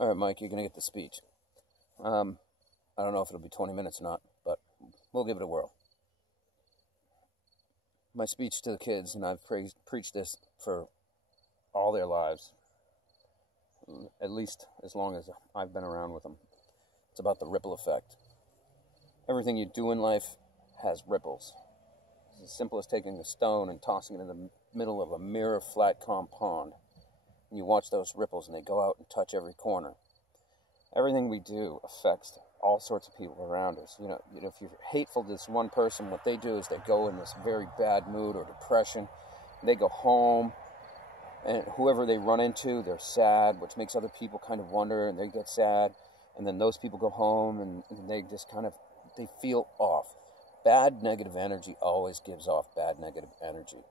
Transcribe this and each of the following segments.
All right, Mike, you're going to get the speech. I don't know if it'll be 20 minutes or not, but we'll give it a whirl. My speech to the kids, and I've preached this for all their lives, at least as long as I've been around with them. It's about the ripple effect. Everything you do in life has ripples. It's as simple as taking a stone and tossing it in the middle of a mirror flat calm pond. And you watch those ripples and they go out and touch every corner. Everything we do affects all sorts of people around us. You know, if you're hateful to this one person, what they do is they go in this very bad mood or depression. They go home, and whoever they run into, they're sad, which makes other people kind of wonder, and they get sad. And then those people go home, and they just kind of, they feel off. Bad negative energy always gives off bad negative energy.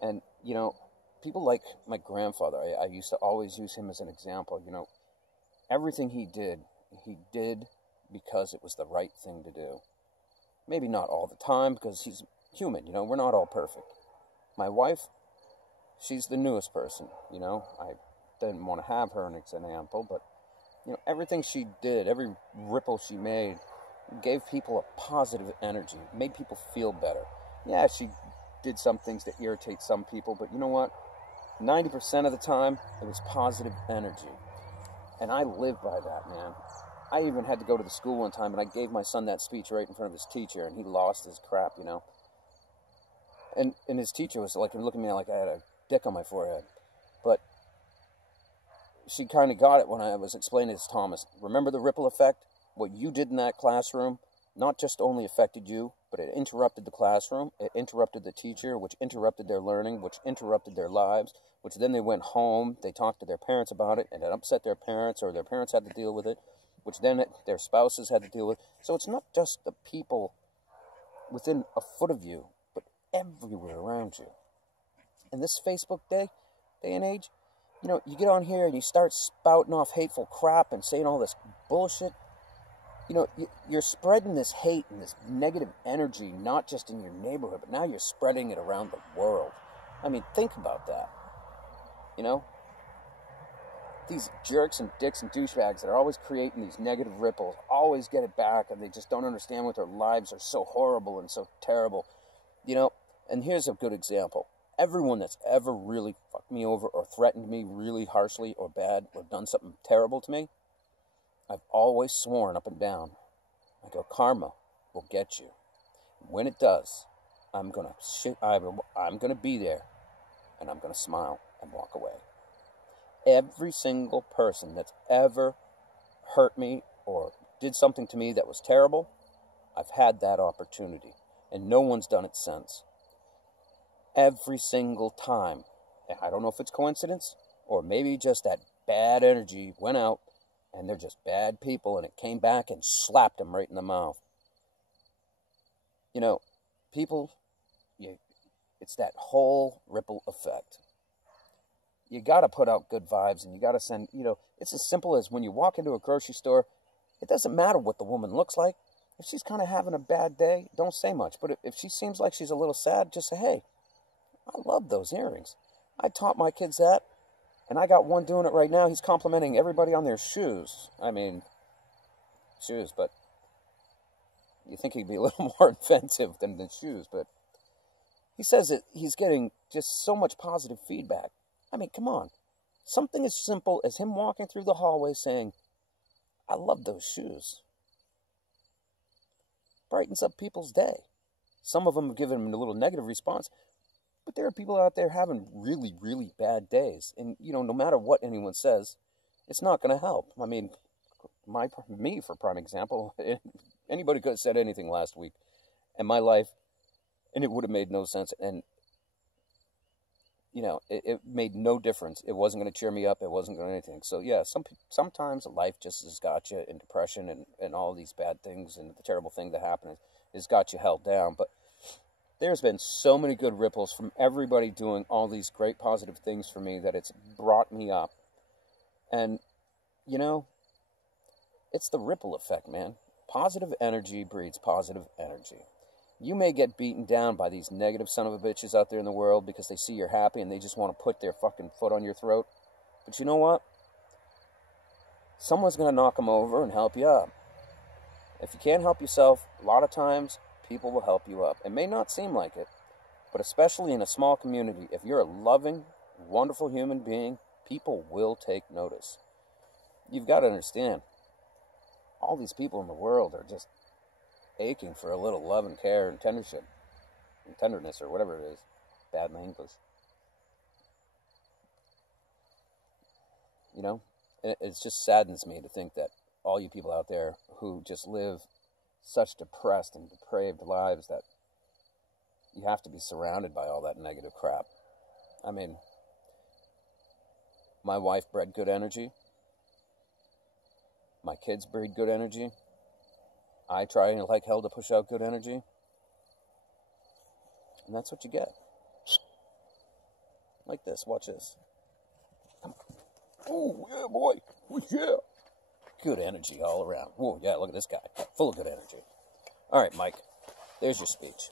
And, you know, people like my grandfather, I used to always use him as an example. You know, everything he did because it was the right thing to do. Maybe not all the time, because he's human, you know, we're not all perfect. My wife, she's the newest person, you know. I didn't want to have her as an example, but, you know, everything she did, every ripple she made, gave people a positive energy, made people feel better. Yeah, she did some things that irritate some people, but you know what? 90% of the time, it was positive energy. And I live by that, man. I even had to go to the school one time, and I gave my son that speech right in front of his teacher, and he lost his crap, you know. And his teacher was like looking at me like I had a dick on my forehead. But she kind of got it when I was explaining to Thomas. Remember the ripple effect? What you did in that classroom not just only affected you, but it interrupted the classroom, it interrupted the teacher, which interrupted their learning, which interrupted their lives, which then they went home, they talked to their parents about it, and it upset their parents, or their parents had to deal with it, which then their spouses had to deal with. So it's not just the people within a foot of you, but everywhere around you. And this Facebook day and age, you know, you get on here and you start spouting off hateful crap and saying all this bullshit. You know, you're spreading this hate and this negative energy, not just in your neighborhood, but now you're spreading it around the world. I mean, think about that. You know? These jerks and dicks and douchebags that are always creating these negative ripples, always get it back, and they just don't understand what their lives are so horrible and so terrible. You know, and here's a good example. Everyone that's ever really fucked me over or threatened me really harshly or bad or done something terrible to me, I've always sworn up and down, I go, karma will get you. When it does, I'm gonna be there, and I'm gonna smile and walk away. Every single person that's ever hurt me or did something to me that was terrible, I've had that opportunity, and no one's done it since. Every single time. I don't know if it's coincidence, or maybe just that bad energy went out, and they're just bad people, and it came back and slapped them right in the mouth. You know, people, it's that whole ripple effect. You got to put out good vibes, and you got to send, you know, it's as simple as when you walk into a grocery store, it doesn't matter what the woman looks like. If she's kind of having a bad day, don't say much. But if she seems like she's a little sad, just say, hey, I love those earrings. I taught my kids that. And I got one doing it right now. He's complimenting everybody on their shoes. I mean, shoes, but you think he'd be a little more inventive than the shoes. But he says that he's getting just so much positive feedback. I mean, come on. Something as simple as him walking through the hallway saying, I love those shoes, brightens up people's day. Some of them have given him a little negative response. But there are people out there having really, really bad days. And, you know, no matter what anyone says, it's not going to help. I mean, me, for prime example, anybody could have said anything last week in my life, and it would have made no sense. And, you know, it made no difference. It wasn't going to cheer me up. It wasn't going to anything. So, yeah, sometimes life just has got you in depression and all these bad things, and the terrible thing that happened has got you held down. But there's been so many good ripples from everybody doing all these great positive things for me that it's brought me up. And, you know, it's the ripple effect, man. Positive energy breeds positive energy. You may get beaten down by these negative son of a bitches out there in the world because they see you're happy and they just want to put their fucking foot on your throat. But you know what? someone's going to knock them over and help you up. If you can't help yourself, a lot of times people will help you up. It may not seem like it, but especially in a small community, if you're a loving, wonderful human being, people will take notice. You've got to understand, all these people in the world are just aching for a little love and care and tenderness, or whatever it is. Bad in English. You know, it just saddens me to think that all you people out there who just live such depressed and depraved lives that you have to be surrounded by all that negative crap. I mean, my wife bred good energy. My kids breed good energy. I try like hell to push out good energy. And that's what you get. Like this. Watch this. Oh, yeah, boy. Oh, yeah. Good energy all around. Oh, yeah, look at this guy. Full of good energy. All right, Mike. There's your speech.